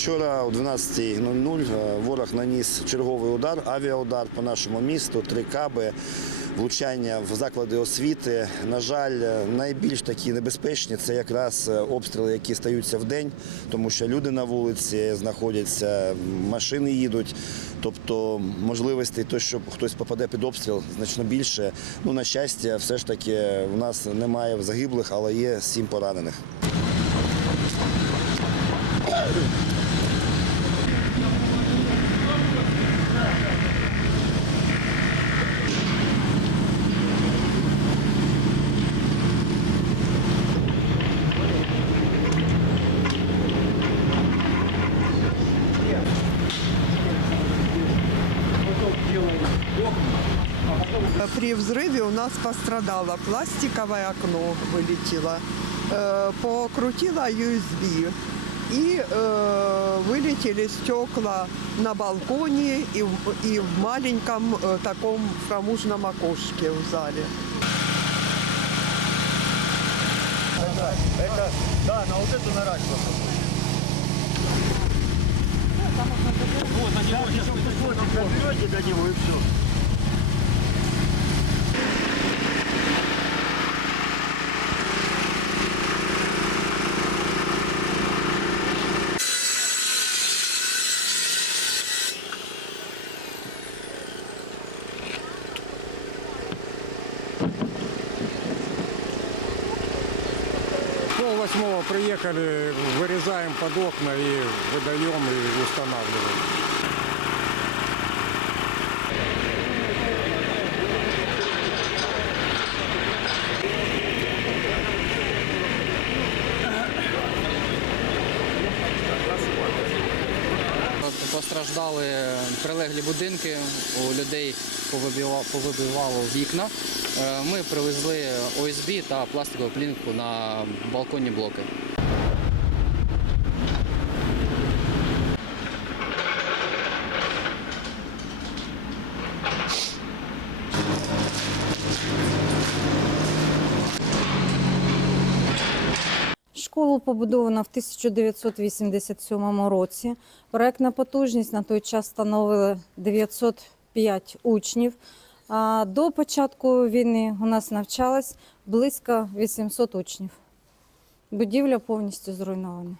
Вчора о 12.00 е, ворог наніс черговий удар, авіаудар по нашому місту, три каби, влучання в заклади освіти. На жаль, е, найбільш такі небезпечні це якраз е, обстріли, які стаються в день, тому що люди на вулиці знаходяться, машини їдуть. Тобто можливостей, то, що хтось попаде під обстріл, значно більше. Ну, на щастя, все ж таки в нас немає загиблих, але є сім поранених. При взрыве у нас пострадало пластиковое окно, вылетело, э, покрутило USB и э, вылетели стекла на балконе и в, и в маленьком э, таком промужном окошке в зале. Это, это, да, на вот эту наращивание. Вот, на него сейчас, вот, до него и все. Восьмого приехали, вырезаем под окна и выдаем и устанавливаем. Постраждали прилеглі будинки, у людей повибивало вікна. Е, Ми привезли ОСБ та пластикову плінку на балконні блоки. Школу побудовано в 1987 році. Проектна потужність на той час становила 905 учнів. А до початку війни у нас навчалось близько 800 учнів. Будівля повністю зруйнована.